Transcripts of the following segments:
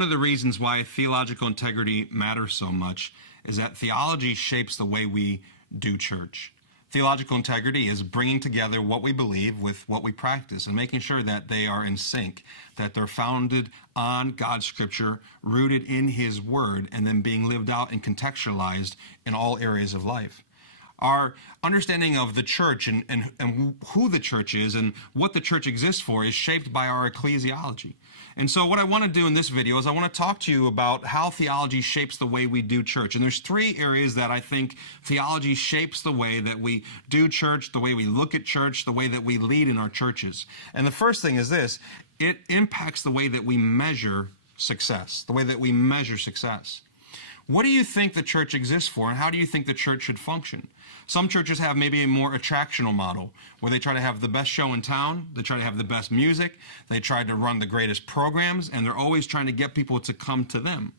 One of the reasons why theological integrity matters so much is that theology shapes the way we do church. Theological integrity is bringing together what we believe with what we practice and making sure that they are in sync, that they're founded on God's scripture, rooted in His word, and then being lived out and contextualized in all areas of life. Our understanding of the church and who the church is and what the church exists for is shaped by our ecclesiology. And so what I want to do in this video is I want to talk to you about how theology shapes the way we do church. And there's three areas that I think theology shapes the way that we do church, the way we look at church, the way that we lead in our churches. And the first thing is this: it impacts the way that we measure success, the way that we measure success. What do you think the church exists for, and how do you think the church should function? Some churches have maybe a more attractional model, where they try to have the best show in town, they try to have the best music, they try to run the greatest programs, and they're always trying to get people to come to them.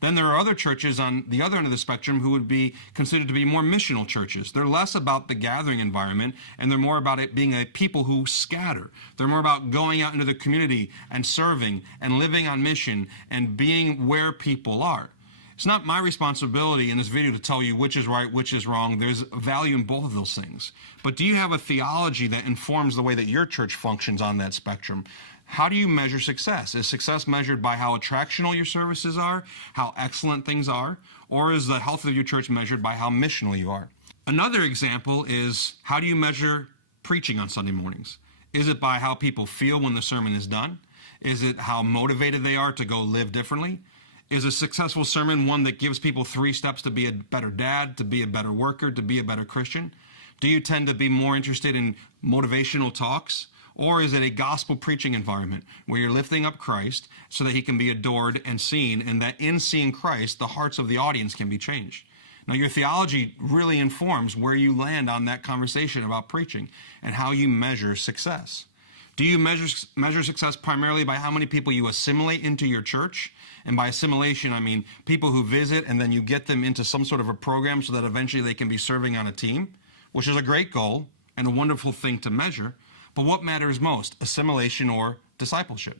Then there are other churches on the other end of the spectrum who would be considered to be more missional churches. They're less about the gathering environment, and they're more about it being a people who scatter. They're more about going out into the community and serving and living on mission and being where people are. It's not my responsibility in this video to tell you which is right, which is wrong. There's value in both of those things. But do you have a theology that informs the way that your church functions on that spectrum? How do you measure success? Is success measured by how attractional your services are, how excellent things are, or is the health of your church measured by how missional you are? Another example is, how do you measure preaching on Sunday mornings? Is it by how people feel when the sermon is done? Is it how motivated they are to go live differently? Is a successful sermon one that gives people 3 steps to be a better dad, to be a better worker, to be a better Christian? Do you tend to be more interested in motivational talks? Or is it a gospel preaching environment where you're lifting up Christ so that He can be adored and seen, and that in seeing Christ, the hearts of the audience can be changed? Now, your theology really informs where you land on that conversation about preaching and how you measure success. Do you measure success primarily by how many people you assimilate into your church? And by assimilation, I mean people who visit and then you get them into some sort of a program so that eventually they can be serving on a team, which is a great goal and a wonderful thing to measure. But what matters most, assimilation or discipleship?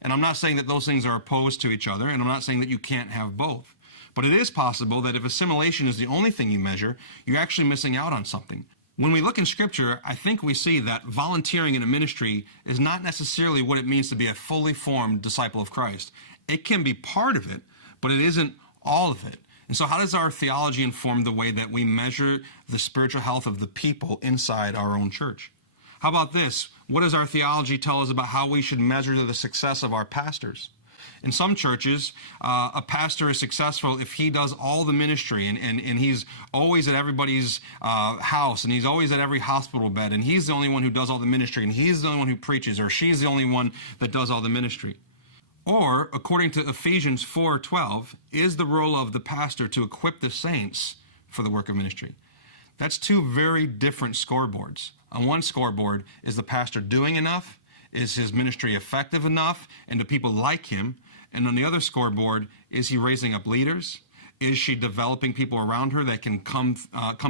And I'm not saying that those things are opposed to each other, and I'm not saying that you can't have both. But it is possible that if assimilation is the only thing you measure, you're actually missing out on something. When we look in Scripture, I think we see that volunteering in a ministry is not necessarily what it means to be a fully formed disciple of Christ. It can be part of it, but it isn't all of it. And so how does our theology inform the way that we measure the spiritual health of the people inside our own church? How about this? What does our theology tell us about how we should measure the success of our pastors? In some churches, a pastor is successful if he does all the ministry and he's always at everybody's house, and he's always at every hospital bed, and he's the only one who does all the ministry, and he's the only one who preaches, or she's the only one that does all the ministry. Or, according to Ephesians 4:12, is the role of the pastor to equip the saints for the work of ministry. That's two very different scoreboards. On one scoreboard, is the pastor doing enough? Is his ministry effective enough? And do people like him? And on the other scoreboard, is he raising up leaders? Is she developing people around her that can come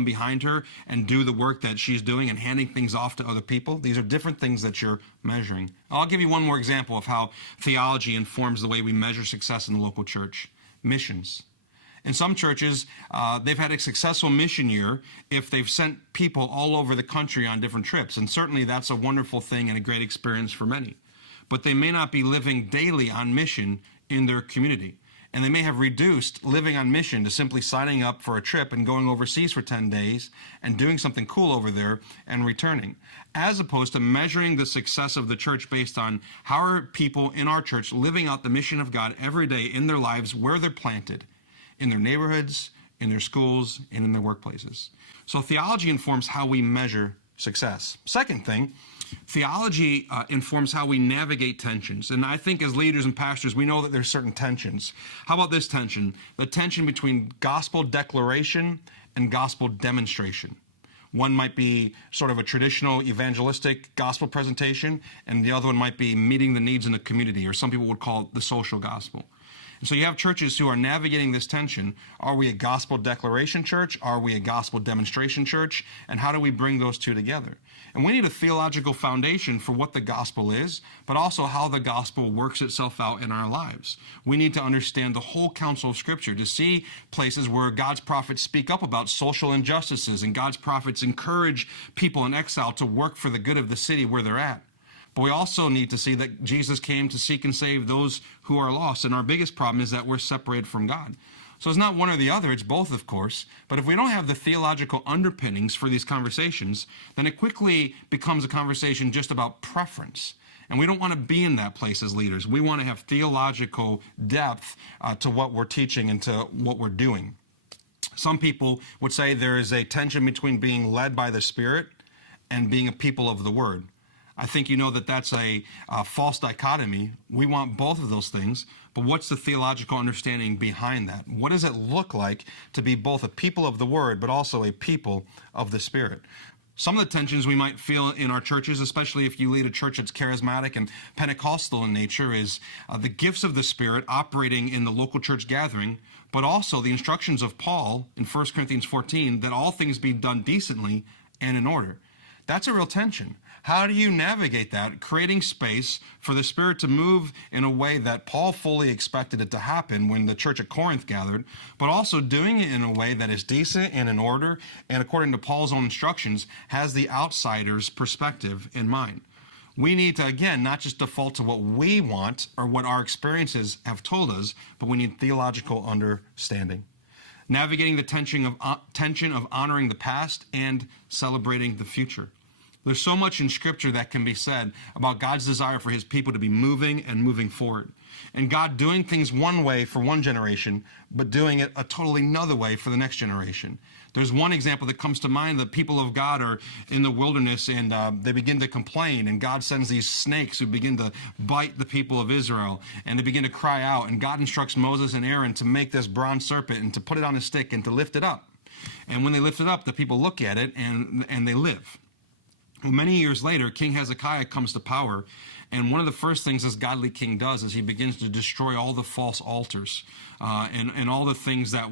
behind her and do the work that she's doing and handing things off to other people? These are different things that you're measuring. I'll give you one more example of how theology informs the way we measure success in the local church. Missions. In some churches, they've had a successful mission year if they've sent people all over the country on different trips. And certainly that's a wonderful thing and a great experience for many. But they may not be living daily on mission in their community. And they may have reduced living on mission to simply signing up for a trip and going overseas for 10 days and doing something cool over there and returning, as opposed to measuring the success of the church based on how are people in our church living out the mission of God every day in their lives where they're planted, in their neighborhoods, in their schools, and in their workplaces. So theology informs how we measure success. Second thing, theology informs how we navigate tensions. And I think as leaders and pastors, we know that there's certain tensions. How about this tension? The tension between gospel declaration and gospel demonstration. One might be sort of a traditional evangelistic gospel presentation, and the other one might be meeting the needs in the community, or some people would call it the social gospel. And so you have churches who are navigating this tension. Are we a gospel declaration church? Are we a gospel demonstration church? And how do we bring those two together? And we need a theological foundation for what the gospel is, but also how the gospel works itself out in our lives. We need to understand the whole counsel of Scripture to see places where God's prophets speak up about social injustices and God's prophets encourage people in exile to work for the good of the city where they're at. But we also need to see that Jesus came to seek and save those who are lost. And our biggest problem is that we're separated from God. So it's not one or the other, it's both, of course. But if we don't have the theological underpinnings for these conversations, then it quickly becomes a conversation just about preference. And we don't want to be in that place as leaders. We want to have theological depth to what we're teaching and to what we're doing. Some people would say there is a tension between being led by the Spirit and being a people of the Word. I think you know that that's a false dichotomy. We want both of those things, but what's the theological understanding behind that? What does it look like to be both a people of the Word, but also a people of the Spirit? Some of the tensions we might feel in our churches, especially if you lead a church that's charismatic and Pentecostal in nature, is the gifts of the Spirit operating in the local church gathering, but also the instructions of Paul in 1 Corinthians 14 that all things be done decently and in order. That's a real tension. How do you navigate that, creating space for the Spirit to move in a way that Paul fully expected it to happen when the church at Corinth gathered, but also doing it in a way that is decent and in order, and according to Paul's own instructions, has the outsider's perspective in mind? We need to, again, not just default to what we want or what our experiences have told us, but we need theological understanding. Navigating the tension of honoring the past and celebrating the future. There's so much in Scripture that can be said about God's desire for His people to be moving and moving forward. And God doing things one way for one generation, but doing it a totally another way for the next generation. There's one example that comes to mind. The people of God are in the wilderness and they begin to complain. And God sends these snakes who begin to bite the people of Israel. And they begin to cry out. And God instructs Moses and Aaron to make this bronze serpent and to put it on a stick and to lift it up. And when they lift it up, the people look at it and they live. Well, many years later, King Hezekiah comes to power, and one of the first things this godly king does is he begins to destroy all the false altars and all the things that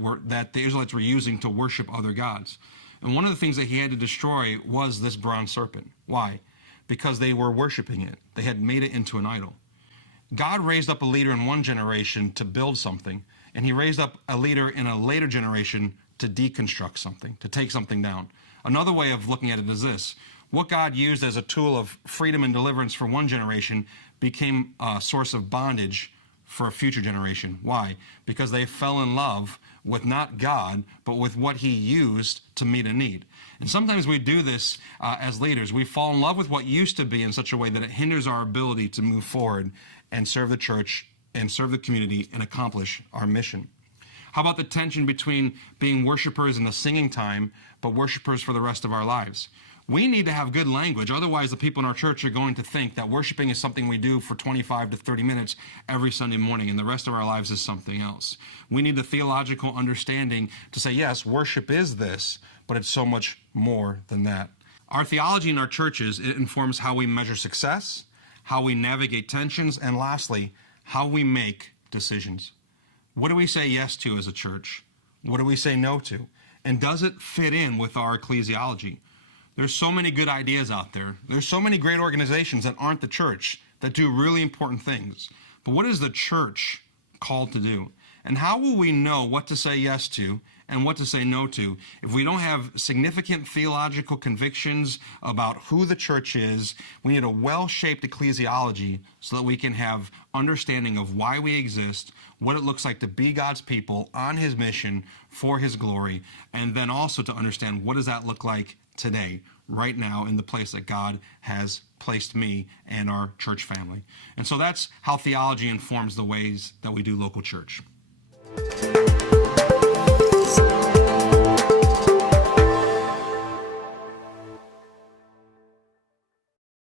the Israelites were using to worship other gods. And one of the things that he had to destroy was this bronze serpent. Why? Because they were worshiping it. They had made it into an idol. God raised up a leader in one generation to build something, and He raised up a leader in a later generation to deconstruct something, to take something down. Another way of looking at it is this. What God used as a tool of freedom and deliverance for one generation became a source of bondage for a future generation. Why? Because they fell in love with not God, but with what He used to meet a need. And sometimes we do this as leaders. We fall in love with what used to be in such a way that it hinders our ability to move forward and serve the church and serve the community and accomplish our mission. How about the tension between being worshipers in the singing time, but worshipers for the rest of our lives? We need to have good language. Otherwise, the people in our church are going to think that worshiping is something we do for 25 to 30 minutes every Sunday morning, and the rest of our lives is something else. We need the theological understanding to say, yes, worship is this, but it's so much more than that. Our theology in our churches, it informs how we measure success, how we navigate tensions, and lastly, how we make decisions. What do we say yes to as a church? What do we say no to? And does it fit in with our ecclesiology? There's so many good ideas out there. There's so many great organizations that aren't the church that do really important things. But what is the church called to do? And how will we know what to say yes to and what to say no to if we don't have significant theological convictions about who the church is? We need a well-shaped ecclesiology so that we can have understanding of why we exist, what it looks like to be God's people on His mission for His glory, and then also to understand what does that look like today, right now, in the place that God has placed me and our church family. And so that's how theology informs the ways that we do local church.